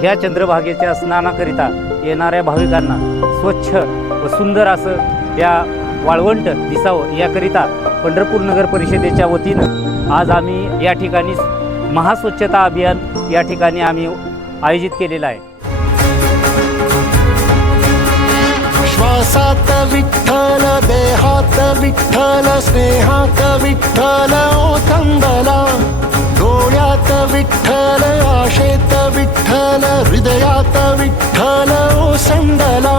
ह्या चंद्रभागेच्या स्नानाकरिता येणाऱ्या भाविकांना स्वच्छ व सुंदर असं त्या वाळवंट दिसावं याकरिता पंढरपूर नगर परिषदेच्या वतीनं आज आम्ही या ठिकाणी महास्वच्छता अभियान या ठिकाणी आम्ही आयोजित केलेलं आहे। श्वासात विठ्ठल, देहात विठ्ठल, स्नेहात विठ्ठल ओथंबला, डोळ्यात विठ्ठल, आशेत विठ्ठल, हृदयात विठ्ठल ओसंडला,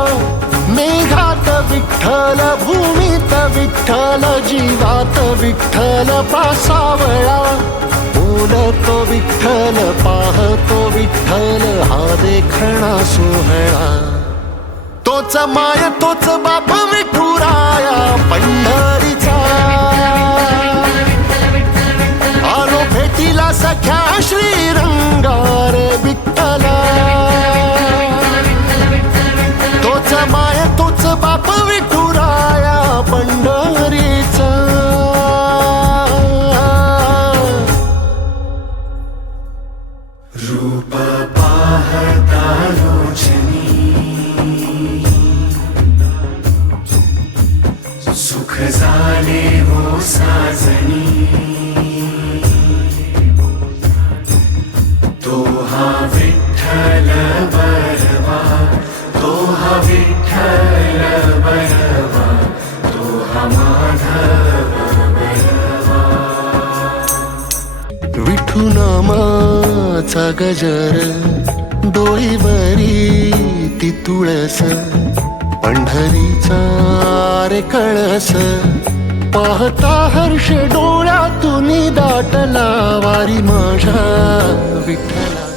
मेघात विठ्ठल, भूमीत विठ्ठल, जीवात विठ्ठल पासावळा, बोलतो विठ्ठल, पाहतो विठ्ठल, हा देखणा सोहळा, तोच माय तोच बाप विठुराया पंढरीचा, आलो भेटीला सख्या श्रीरंगार विठ्ठला, तोच माय तोच बाप विठुराया पंढरीचा। रूप पाहता लोचनी, सुख झाले हो साजनी, तो हा विठ्ठल बरवा, तो हा विठ्ठल बरवा, तो हा माधव बरवा। विठू नामाचा गजर, डोईवरी ती तुळस, पंढरीचा रे कळस, पाहता हर्ष डोळ्यातून दाटला, वारी माझ्या विठ्ठला।